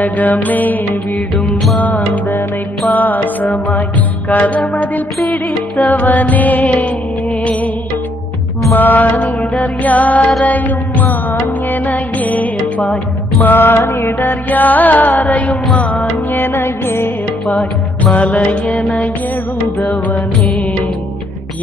நரகமே விடும் மாந்தனை பாசமாய் கதமதில் பிடித்தவனே மானிடர் யாரையும் மான் என ஏப்பாய் மானிடர் யாரையும் மான் என ஏப்பாய் மலையென எழுந்தவனே